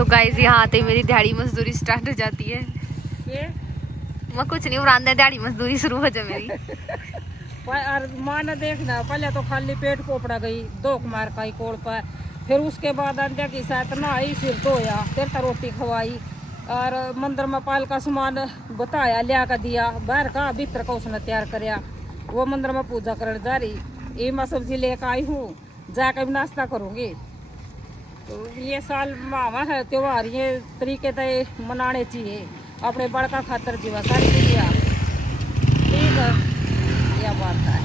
तो गाइस यहाँ आते ही मेरी दिहाड़ी मजदूरी स्टार्ट हो जाती है। ये मैं कुछ नहीं उड़ाने दिहाड़ी मजदूरी शुरू हो जाए मेरी। और माँ ने देखना पहले तो खाली पेट कोपड़ा गई, दो मार खाई कोड़ पर, फिर उसके बाद अंडे की साथ नहाई, सिर धोया, फिर तो रोटी खवाई और मंदिर में पाल का सामान बताया, लिया का दिया, बाहर का भीतर का उसने तैयार कराया, वो मंदिर में पूजा कर जा रही। ये मैं सब्जी लेकर आई हूँ, जाकर भी नाश्ता करूँगी। तो ये साल मावा है त्योहार, ये तरीके से मनाने चाहिए अपने बड़का खातर जीवा सारी दिया। ठीक है, यह बात है।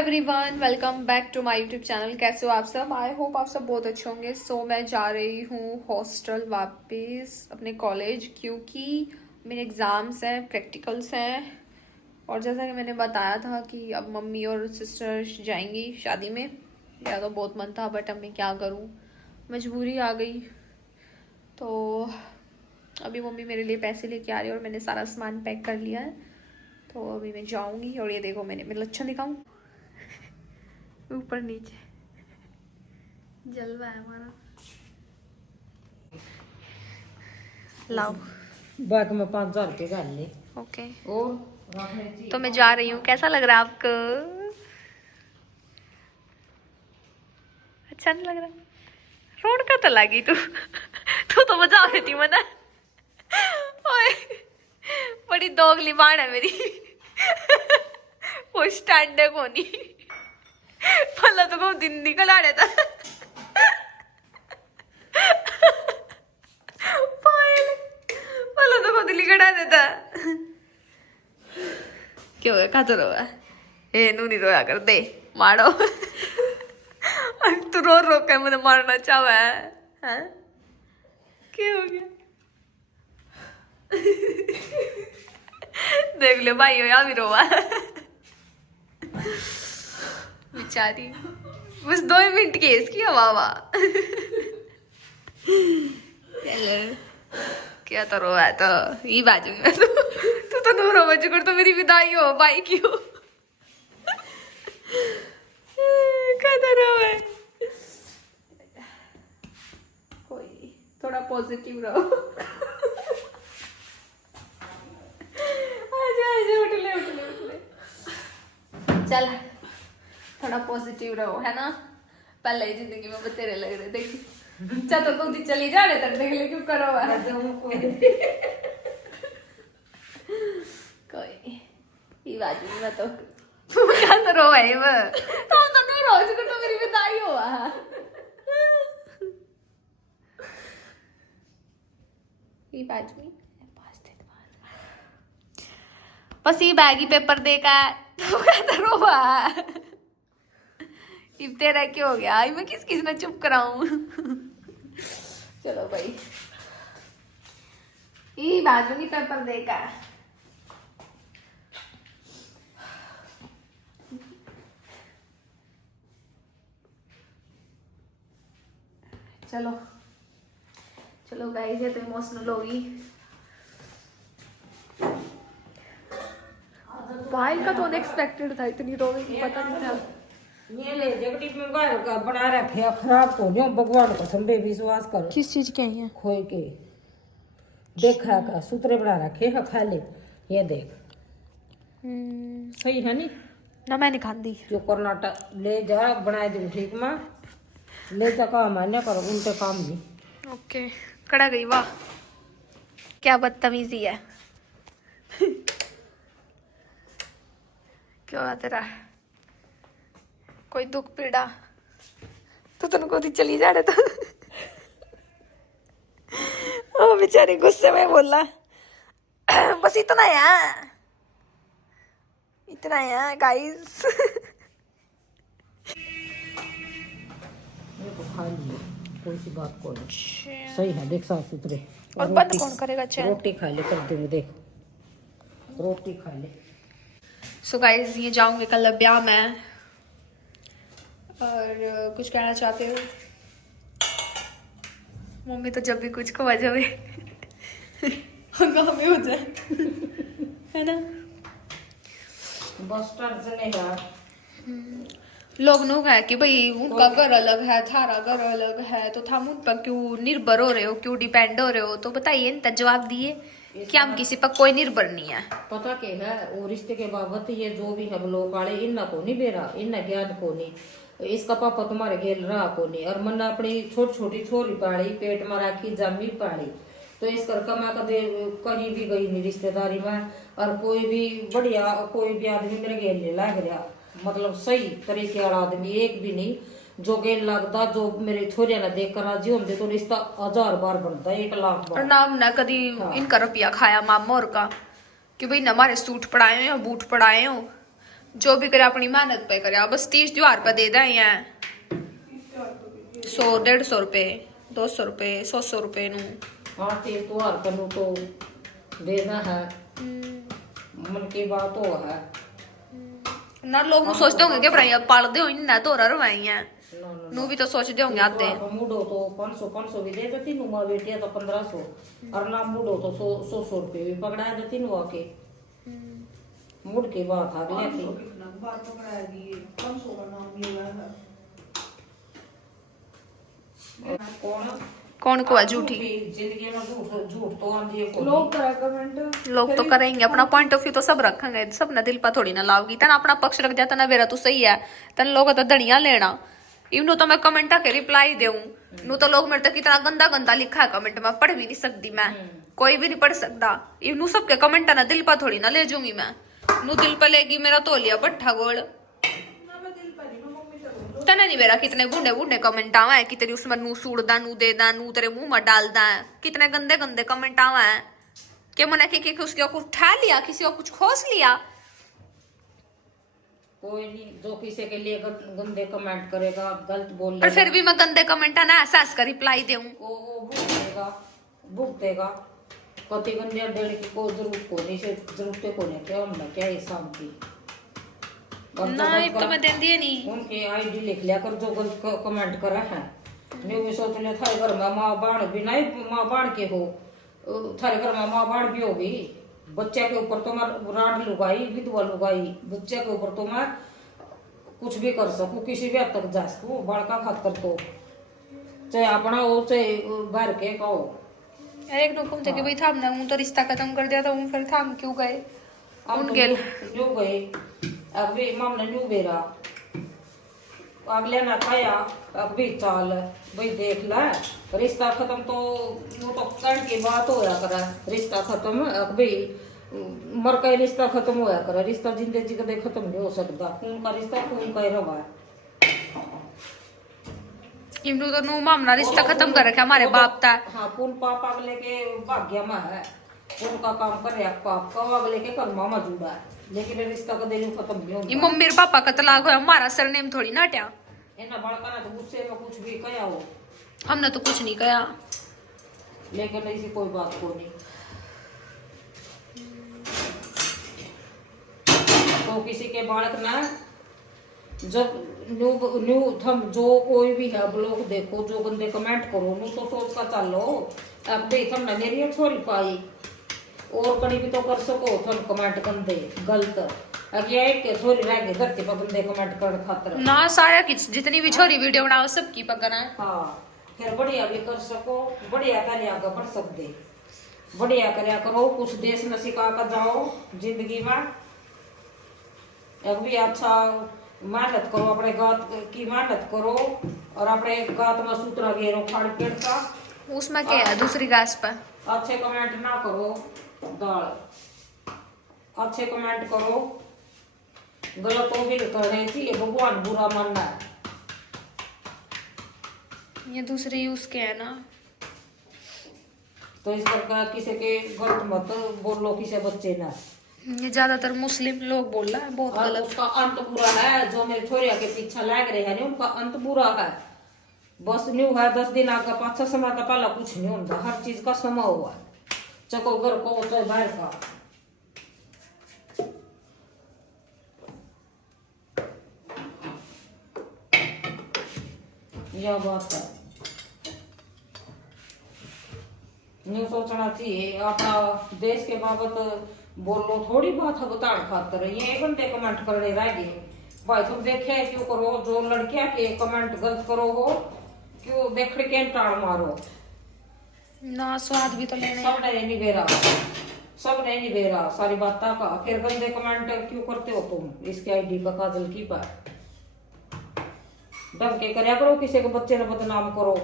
Everyone welcome back to my YouTube channel. कैसे हो आप सब? आई होप आप सब बहुत अच्छे होंगे। सो मैं जा रही हूँ हॉस्टल वापस अपने कॉलेज, क्योंकि मेरे एग्ज़ाम्स हैं, प्रैक्टिकल्स हैं। और जैसा कि मैंने बताया था कि अब मम्मी और सिस्टर जाएंगी शादी में। मेरा तो बहुत मन था, बट अब मैं क्या करूँ, मजबूरी आ गई। तो अभी मम्मी मेरे लिए पैसे लेके आ रही है और मैंने सारा सामान पैक कर लिया है। तो अभी मैं जाऊँगी। और ये देखो, मैंने मेरा लच्छन दिखाऊँ, ऊपर नीचे जलवा है हमारा। लाओ बैग में 5,000 रुपये डाल ले। ओके, और तो मैं जा रही हूँ। कैसा लग रहा है आपको? अच्छा नहीं लग रहा? रोड का तो लगी तू तो मजा देती मना। ओए बड़ी दोगली बाण है मेरी। वो स्टैंड है कोनी पहला तो को दिन निकल आ रहा था। पहला तो को दिल्ली कटा देता। क्यों है का तो रोया? ए नू नहीं रोया कर दे, मारो। तू रो रो के मुझे मारना चाहा है, हैं? क्या हो गया? देख ले भाई, हो या भी रोवा बेचारी। बस 2 मिनट की इसकी हवा। चलो क्या तो रोवा है, तो ये बाजू में तू तो नो रो बच्चे तो मेरी विदाई हो भाई की हो। क्या तो रोवा है? कोई नहीं, थोड़ा पॉजिटिव रहो। आजा उठ ले। चल थोड़ा पॉजिटिव रहो, है ना? पहले ही जिंदगी में बतेरे लग रहे, देख चलो कौदी चली जा रहे तक देख ले क्यों करो। कोई नहीं, ये बाजू में तो तू क्या तो रो है वो तो नहीं रो, इसको तो मेरी विदाई हुआ। ये बाजू में 5 दिन बाद बस ये बैगी पेपर देगा तो क्या रोवा। इब तेरा क्या हो गया? मैं किस ने चुप कराऊं? चलो भाई, ये बाजू नहीं पेपर देगा। चलो गाइस, ये तो इमोशनल होगी। पायल का तो अनएक्सपेक्टेड था, इतनी रोवेगी पता नहीं था। ये ले जगटी में बाहर का बना रखे, खराब तो नहीं, भगवान को संभे विश्वास करो। किस चीज के हैं? खोए के देखा का सूत्रे बना रखे है, खा ले। ये देख सही है नी ना, मैंने खांदी जो कर्नाटक ले जा बनाए दे ठीक मां ले जा, काम है करो उल्टे काम नहीं। ओके, कड़ा गई वाह, क्या बदतमीजी है। क्यों है तेरा कोई दुख पीड़ा? तो तुमको चली जा रहे तो ओ बेचारे गुस्से में बोला। बस इतना है गाइस। ये तो खा लिए, कोई सी बात को नहीं। सही है, देख साफ सुथरे। और बंद कौन करेगा? चैन रोटी खा ले, कर दूंगी, देख रोटी खा ले। सो गाइस, ये जाऊंगे कल ब्याह में। और कुछ कहना चाहते हो? मम्मी तो जब भी कुछ खवा जावे हंगामे हो जाए, है ना? बस स्टैंड से नहीं यार, लोग नु है कि भाई उनका घर अलग है, थारा घर अलग है, तो हम उन पर क्यों निर्भर हो रहे हो, क्यों डिपेंड हो रहे हो? तो बताइए ना, जवाब दिए कि हम किसी पर कोई निर्भर नहीं है। पता के है वो रिश्ते के बाबत ये जो भी हम लोग वाले इन्ना को नहीं बेरा, इन्ना ज्ञान को नहीं। इसका पापा तुम्हारे गेल रहा को नहीं, और मन अपनी छोटी छोटी छोरी पाड़ी, पेट में राखी जमी पाड़ी, तो इस करके मैं कदे कहीं भी गई नहीं रिश्तेदारी में। और कोई भी बढ़िया कोई भी आदमी मेरे गेल नहीं लग रहा, मतलब सही तरीके वाला आदमी एक भी नहीं जो गेल लगता, जो मेरे छोरिया ने देख कर राजी होंगे तो रिश्ता 1000 बार बनता, 1 लाख और बार। नाम ना कभी इनका रुपया खाया मामा और का कि भाई न हमारे सूट पड़ाए हो या बूट पड़ाए हो, जो भी करे अपनी मेहनत पे करे। बस 30,000 रुपये दे दें या 100 150 रुपये 200 रुपये 100 रुपये नू। हाँ 30,000 करूँ तो देना है, मन की बात हो है ना। लोग नु सोचते होंगे कि भाई पाल दे इन्ना तो रवाई है नू भी तो सोचते होंगे आते। मूडो तो 500 भी दे देती नु, माँ बेटिया तो 1500, और ना मूडो तो 100 रुपये भी पकड़ा देती नु आके। मूड की बात आ गई कौन को है झूठी? जिंदगी में झूठ तो आंधी है। लोग तो करेंगे, अपना पॉइंट ऑफ व्यू तो सब रखेंगे, सब ना दिल पर थोड़ी ना लाओगी। तना अपना पक्ष रख जाता ना, मेरा तो सही है, तन लोग तो धड़िया लेना। इवनु तो मैं कमेंट के रिप्लाई देऊं नु तो लोग मेरे तक इतना गंदा गंदा लिखा है कमेंट में, पढ़ भी नहीं सकती मैं, कोई भी नहीं पढ़ सकता। इवनु सबके कमेंट ना दिल पर थोड़ी ना ले जूंगी मैं, नु दिल पर लेगी मेरा तोलिया पट्ठा गोल। तना नहीं मेरा कितने गुंडे गुंडे कमेंट आवा है कि तेरी उसमें नू सूड़दा नू देदा नू तेरे मुंह में डालदा है, कितने गंदे गंदे कमेंट आवा है कि मैंने कि उसके कुछ उठा लिया, किसी को कुछ खोस लिया। कोई नहीं जो किसी के लिए गंदे कमेंट करेगा, गलत बोल पर फिर भी मैं गंदे कमेंट ना एहसास का रिप्लाई दूं, वो भुगतेगा कति गंदे देने की कोई जरूरत को नहीं, से जरूरत को नहीं क्या हमने क्या ये शांति नहीं तो मैं देंदी है नहीं। उनके आईडी लिख लिया कर जो गलत कमेंट करे हैं। न्यू भी सोच लिया थारे घर में माँ बाण भी नहीं, माँ बाण के हो, थारे घर में माँ बाण भी होगी, बच्चे के ऊपर तो मैं राड लुगाई, विधवा लुगाई, बच्चे के ऊपर तो मैं कुछ भी कर सकूं, किसी भी हद तक जा सकूं, बड़का खातर तो चाहे अपना हो चाहे बाहर के का हो। एक नुकुम थे कि भाई थाम ना हूं तो रिश्ता खत्म कर दिया, तो हूं फिर थाम क्यों गए उन गेल न्यू गए अब भी मामला न्यू बेरा अगले ना खाया अब भी चाल भाई देख ला, रिश्ता खत्म तो वो तो कण की बात होया करे, रिश्ता खत्म अब भी मर का रिश्ता खत्म होया करे, रिश्ता जिंदगी कदे खत्म नहीं हो सकता, खून का रिश्ता खून का ही रवा है। इमनु तो नु मामला रिश्ता खत्म कर रखा हमारे बाप ता। हाँ पुन पाप अगले के भाग्य में है, पुन का काम कर रहा पाप का अगले के कर्मा में जुड़ा है, लेकिन रिश्ता का दिल खत्म नहीं होगा। मम्मी और पापा का तलाक हुआ, हमारा सरनेम थोड़ी ना हटा। इन्हें बड़का ना तो गुस्से में कुछ भी कया हो, हमने तो कुछ नहीं कहा, लेकिन ऐसी कोई बात को नहीं। तो किसी के बालक ना जब न्यू थम जो कोई भी है ब्लॉग देखो, जो बंदे कमेंट करो नु तो सोच का चलो अब दे थम ना मेरी छोरी पाई और कड़ी भी तो कर सको, थम कमेंट गंदे गलत अगे एक के छोरी रह गई धरती पर बंदे कमेंट कर खातर ना, सारा की जितनी भी छोरी वीडियो बनाओ सबकी पकड़ है। हाँ फिर बढ़िया भी कर सको, बढ़िया कर आगे बढ़ सकते, बढ़िया करया करो, कुछ देश में सिखा कर जाओ जिंदगी में, एक भी अच्छा मेहनत करो, अपने गात की मेहनत करो, और अपने गात में सूत्रा घेरो खाड़ पेड़ का, उसमें क्या है दूसरी गैस पर। अच्छे कमेंट ना करो दाल, अच्छे कमेंट करो, गलतों भी करने चाहिए, भगवान बुरा मानना है। ये दूसरे यूज के है ना, तो इस प्रकार किसी के गलत मत बोलो, किसी बच्चे ना, ये ज्यादातर मुस्लिम लोग बोल रहा है बहुत गलत। उसका अंत बुरा है, जो मेरे छोरिया के पीछे लग रहे हैं उनका अंत बुरा है, बस न्यू है 10 दिन आगे 5-6 समय का पहला कुछ नहीं होता, हर चीज का समय हुआ है, चको घर को चाहे बाहर का। यह बात है, न्यू सोचना चाहिए, अपना देश के बाबत बोलो थोड़ी बात है बताड़ खातर, ये बंदे कमेंट करने रह गए भाई तुम देखे क्यों करो, जो लड़कियां के कमेंट गलत करो हो क्यों देख के टाड़ मारो। ना स्वाद भी तो लेने सब नहीं निभेरा, सब नहीं निभेरा सारी बातें का। फिर गंदे कमेंट क्यों करते हो तुम इसके आईडी पर, काजल की पर ढंग के करया करो, किसी के बच्चे ने बदनाम करो।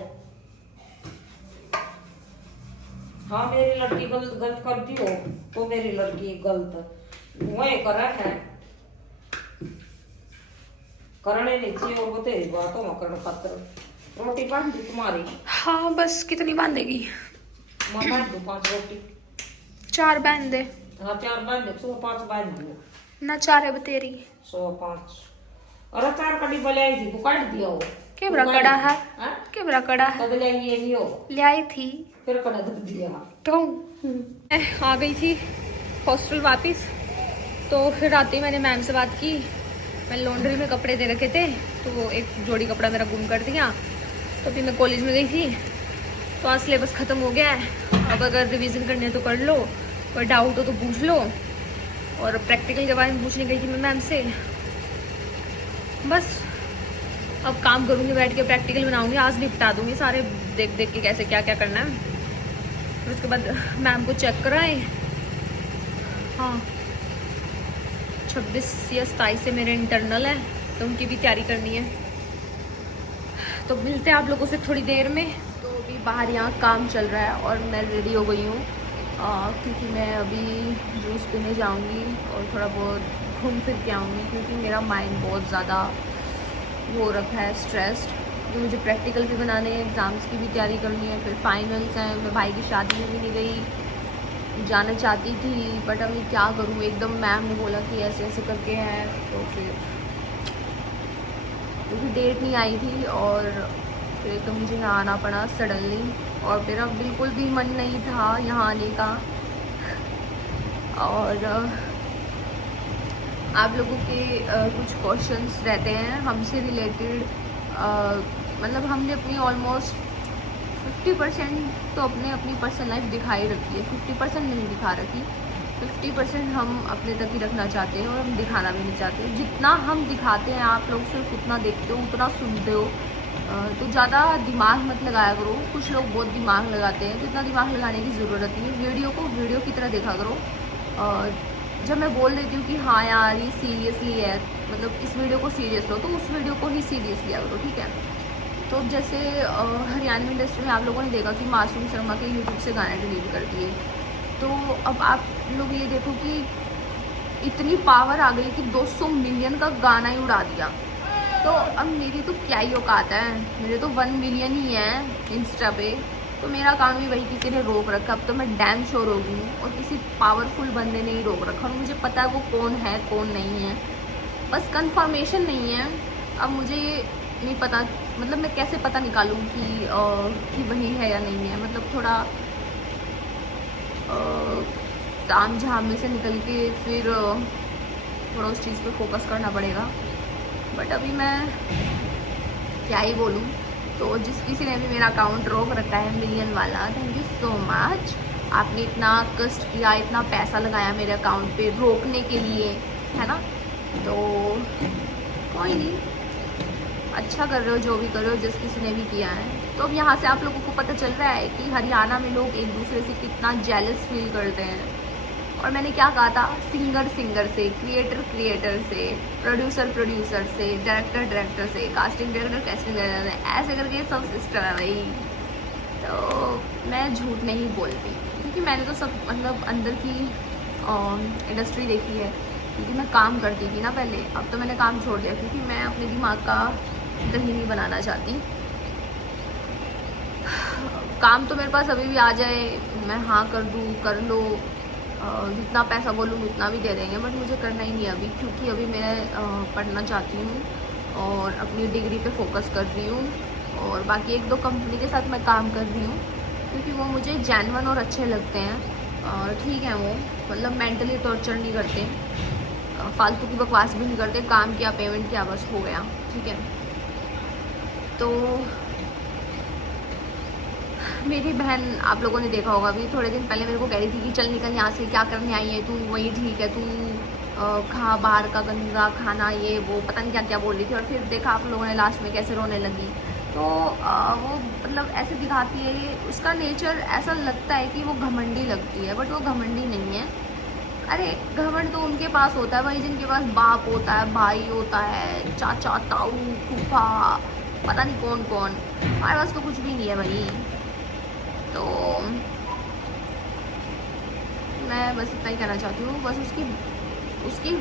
हाँ मेरी लड़की गलत गलत करती हो तो मेरी लड़की गलत वही करा है, करने नहीं चाहिए। और बतेरी बातों में करने खातर रोटी बांध दी तुम्हारी। हाँ बस कितनी बांधेगी? मैं बांध दू 5 रोटी। 4 बांध दे। हाँ 4 बांध दे, 105 बांध दो ना 4 है बतेरी। 105। अरे 4 कड़ी बले आई थी, तू काट दिया हो। के बड़ा कड़ा है? हाँ? के बड़ा कड़ा है? कद ले आई ये हो, ले आई थी फिर कड़ा कर दिया। तो मैं आ गई थी हॉस्टल वापस। तो फिर रात ही मैंने मैम से बात की। मैं लॉन्ड्री में कपड़े दे रखे थे तो वो एक जोड़ी कपड़ा मेरा गुम कर दिया। तो अभी मैं कॉलेज में गई थी तो आज सिलेबस ख़त्म हो गया है। अब अगर रिवीजन करनी है तो कर लो, और डाउट हो तो पूछ लो। और प्रैक्टिकल के बारे में पूछने गई थी मैं मैम से। बस अब काम करूँगी, बैठ के प्रैक्टिकल बनाऊँगी, आज निपटा दूँगी सारे देख देख के कैसे क्या क्या करना है। फिर उसके बाद मैम को चेक कराए। हाँ 26 या 27 से मेरे इंटरनल है तो उनकी भी तैयारी करनी है। तो मिलते हैं आप लोगों से थोड़ी देर में। तो अभी बाहर यहाँ काम चल रहा है और मैं रेडी हो गई हूँ क्योंकि मैं अभी जूस पीने जाऊँगी और थोड़ा बहुत घूम फिर के आऊँगी क्योंकि मेरा माइंड बहुत ज़्यादा हो रखा है स्ट्रेस्ड। तो मुझे प्रैक्टिकल भी बनाने हैं, एग्ज़ाम्स की भी तैयारी करनी है, फिर फाइनल्स हैं। मैं भाई की शादी में भी नहीं गई, जाना चाहती थी बट अभी क्या करूँ, एकदम मैम ने बोला कि ऐसे ऐसे करके हैं। तो फिर क्योंकि डेट नहीं आई थी और फिर एकदम मुझे यहाँ आना पड़ा सडनली। और मेरा बिल्कुल भी मन नहीं था यहाँ आने का। और आप लोगों के कुछ क्वेश्चंस रहते हैं हमसे रिलेटेड। मतलब हमने अपनी ऑलमोस्ट 50% तो अपनी पर्सनल लाइफ दिखाई रखी है, 50% नहीं दिखा रखी। 50% हम अपने तक ही रखना चाहते हैं और हम दिखाना भी नहीं चाहते। जितना हम दिखाते हैं आप लोग सिर्फ उतना देखते हो, उतना सुनते हो। तो ज़्यादा दिमाग मत लगाया करो। कुछ लोग बहुत दिमाग लगाते हैं, तो इतना दिमाग लगाने की ज़रूरत नहीं है। वीडियो को वीडियो की तरह देखा करो। जब मैं बोल देती हूँ कि हाँ यार ये सीरियसली है, मतलब इस वीडियो को सीरियस लो, तो उस वीडियो को ही सीरियस लिया करो, ठीक है। तो जैसे हरियाणवी इंडस्ट्री में आप लोगों ने देखा कि मासूम शर्मा के यूट्यूब से गाने डिलीट कर दिए। तो अब आप लोग ये देखो कि इतनी पावर आ गई कि 200 मिलियन का गाना ही उड़ा दिया। तो अब मेरी तो क्या ही औकात है, मेरे तो 1 मिलियन ही है इंस्टा पे। तो मेरा काम ही वही किसी ने रोक रखा। अब तो मैं डैम श्योर हो गई हूँ और किसी पावरफुल बंदे ने ही रोक रखा और मुझे पता है वो कौन है कौन नहीं है, बस कंफर्मेशन नहीं है। अब मुझे ये नहीं पता, मतलब मैं कैसे पता निकालूं कि वही है या नहीं है। मतलब थोड़ा ताम झाम में से निकल के फिर थोड़ा उस चीज़ पे फोकस करना पड़ेगा। बट अभी मैं क्या ही बोलूं। तो जिस किसी ने भी मेरा अकाउंट रोक रखा है मिलियन वाला, थैंक यू सो मच। आपने इतना कष्ट किया, इतना पैसा लगाया मेरे अकाउंट पे रोकने के लिए, है ना। तो कोई नहीं, अच्छा कर रहे हो जो भी कर रहे हो, जिस किसी ने भी किया है। तो अब यहाँ से आप लोगों को पता चल रहा है कि हरियाणा में लोग एक दूसरे से कितना जेलस फील करते हैं। और मैंने क्या कहा था, सिंगर से, क्रिएटर से, प्रोड्यूसर से, डायरेक्टर से, कास्टिंग डायरेक्टर से, ऐसे करके सब सिस्टम है भाई। तो मैं झूठ नहीं बोलती क्योंकि मैंने तो सब मतलब अंदर की इंडस्ट्री देखी है। क्योंकि मैं काम करती थी ना पहले, अब तो मैंने काम छोड़ दिया क्योंकि मैं अपने दिमाग का दही नहीं बनाना चाहती। काम तो मेरे पास अभी भी आ जाए, मैं हाँ कर दूँ, कर लो, जितना पैसा बोलूँ उतना भी दे देंगे, बट मुझे करना ही नहीं अभी। क्योंकि अभी मैं पढ़ना चाहती हूँ और अपनी डिग्री पे फोकस कर रही हूँ और बाकी 1-2 कंपनी के साथ मैं काम कर रही हूँ क्योंकि वो मुझे जेन्युइन और अच्छे लगते हैं। और ठीक है, वो मतलब मेंटली टॉर्चर नहीं करते, फालतू की बकवास भी नहीं करते, काम किया पेमेंट किया बस हो गया, ठीक है। तो मेरी बहन आप लोगों ने देखा होगा, अभी थोड़े दिन पहले मेरे को कह रही थी कि चल निकल यहाँ से, क्या करने आई है तू, वही ठीक है, तू खा बाहर का गंदा खाना, ये वो पता नहीं क्या क्या बोल रही थी। और फिर देखा आप लोगों ने लास्ट में कैसे रोने लगी। तो वो मतलब ऐसे दिखाती है, ये उसका नेचर ऐसा लगता है कि वो घमंडी लगती है, बट वो घमंडी नहीं है। अरे घमंड तो उनके पास होता है भाई जिनके पास बाप होता है, भाई होता है, चाचा, ताऊ, फूफा, पता नहीं कौन कौन। हमारे पास तो कुछ भी नहीं है भाई। तो मैं बस इतना ही कहना चाहती हूँ, बस उसकी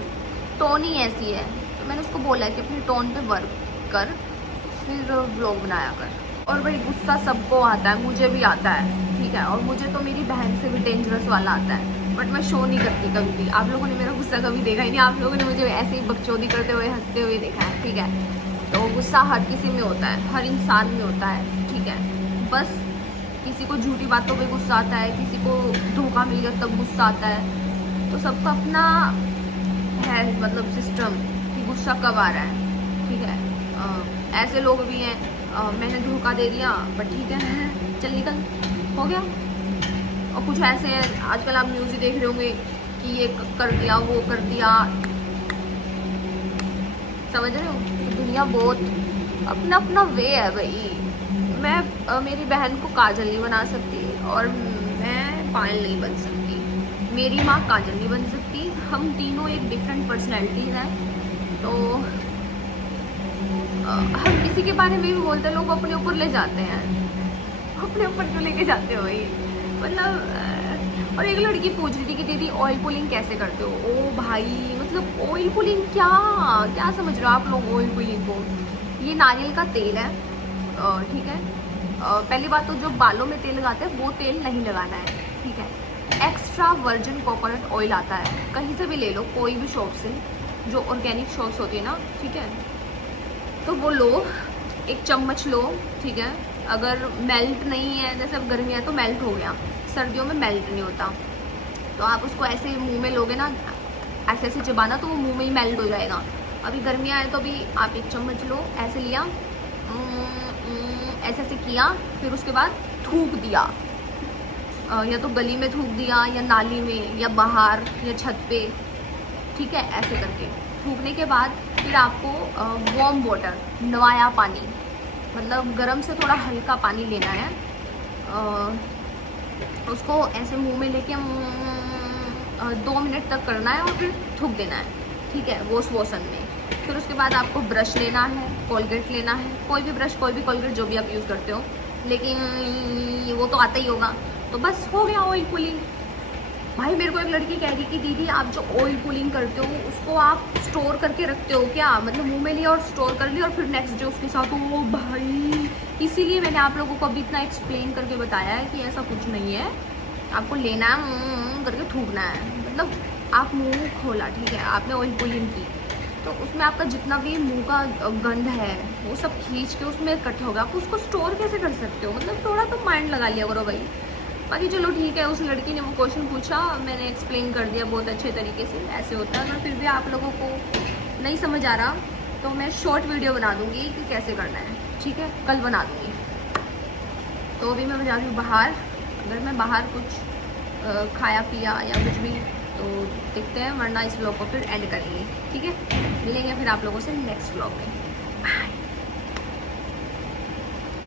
टोन ही ऐसी है। तो मैंने उसको बोला है कि अपनी टोन पे वर्क कर, फिर व्लॉग बनाया कर। और भाई गुस्सा सबको आता है, मुझे भी आता है, ठीक है। और मुझे तो मेरी बहन से भी डेंजरस वाला आता है, बट मैं शो नहीं करती कभी भी। आप लोगों ने मेरा गुस्सा कभी देखा ही नहीं, आप लोगों ने मुझे ऐसे ही बकचोदी करते हुए, हंसते हुए देखा है, ठीक है। तो गुस्सा हर किसी में होता है, हर इंसान में होता है, ठीक है। बस किसी को झूठी बातों पे गुस्सा आता है, किसी को धोखा मिल गया तब गुस्सा आता है। तो सबका अपना है मतलब सिस्टम कि गुस्सा कब आ रहा है, ठीक है। ऐसे लोग भी हैं, मैंने धोखा दे दिया बट ठीक है चल निकल, हो गया। और कुछ ऐसे हैं, आजकल आप न्यूज़ ही देख रहे होंगे कि ये कर दिया, वो कर दिया, समझ रहे हो। तो दुनिया बहुत अपना अपना वे है भाई। मैं मेरी बहन को काजल नहीं बना सकती और मैं पायल नहीं बन सकती, मेरी माँ काजल नहीं बन सकती। हम तीनों एक डिफरेंट पर्सनैलिटीज़ हैं। तो हम किसी के बारे में भी बोलते हैं, लोग अपने ऊपर ले जाते हैं। अपने ऊपर क्यों लेके जाते हो भाई, मतलब। और एक लड़की पूछ रही थी कि दीदी ऑयल पुलिंग कैसे करते हो। ओ भाई, मतलब ऑयल पुलिंग क्या क्या समझ रहे हो आप लोग ऑयल पुलिंग को। ये नारियल का तेल है, ठीक है। पहली बात तो जो बालों में तेल लगाते हैं वो तेल नहीं लगाना है, ठीक है। एक्स्ट्रा वर्जिन कोकोनट ऑयल आता है, कहीं से भी ले लो, कोई भी शॉप से, जो ऑर्गेनिक शॉप्स होती है ना, ठीक है। तो वो लो, एक चम्मच लो, ठीक है। अगर मेल्ट नहीं है, जैसे अब गर्मियाँ तो मेल्ट हो गया, सर्दियों में मेल्ट नहीं होता, तो आप उसको ऐसे मुंह में लोगे ना, ऐसे ऐसे चबाना, तो वो मुंह में ही मेल्ट हो जाएगा। अभी गर्मियाँ आए तो अभी आप एक चम्मच लो, ऐसे लिया, ऐसे ऐसे किया, फिर उसके बाद थूक दिया, या तो गली में थूक दिया, या नाली में, या बाहर, या छत पे, ठीक है। ऐसे करके थूकने के बाद फिर आपको वार्म वाटर, नवाया पानी, मतलब गर्म से थोड़ा हल्का पानी लेना है। उसको ऐसे मुंह में लेके 2 मिनट तक करना है और फिर थूक देना है, ठीक है, वॉश बेसिन में। फिर उसके बाद आपको ब्रश लेना है, कोलगेट लेना है, कोई भी ब्रश, कोई भी कोलगेट, जो भी आप यूज़ करते हो, लेकिन वो तो आता ही होगा। तो बस हो गया ऑयल पुलिंग। भाई मेरे को एक लड़की कह रही कि दीदी आप जो ऑयल पुलिंग करते हो उसको आप स्टोर करके रखते हो क्या, मतलब मुंह में लिया और स्टोर कर लिया और फिर नेक्स्ट डे उसके साथ। ओ भाई, इसीलिए मैंने आप लोगों को अभी इतना एक्सप्लेन करके बताया है कि ऐसा कुछ नहीं है, आपको लेना है करके थूकना है। मतलब आप मुंह खोला, ठीक है, आपने ऑयल पुलिंग की, तो उसमें आपका जितना भी मुंह का गंध है वो सब खींच के उसमें इकट्ठा होगा। आप उसको स्टोर कैसे कर सकते हो, मतलब थोड़ा तो माइंड लगा लिया करो भाई। बाकी चलो ठीक है, उस लड़की ने वो क्वेश्चन पूछा, मैंने एक्सप्लेन कर दिया बहुत अच्छे तरीके से, ऐसे होता है। अगर फिर भी आप लोगों को नहीं समझ आ रहा तो मैं शॉर्ट वीडियो बना दूँगी कि कैसे करना है, ठीक है, कल बना दूँगी। तो अभी मैं जा रही हूँ बाहर, अगर मैं बाहर कुछ खाया पिया या कुछ भी तो देखते हैं, वरना इस व्लॉग को फिर एंड करेंगे, ठीक है। मिलेंगे फिर आप लोगों से नेक्स्ट व्लॉग में।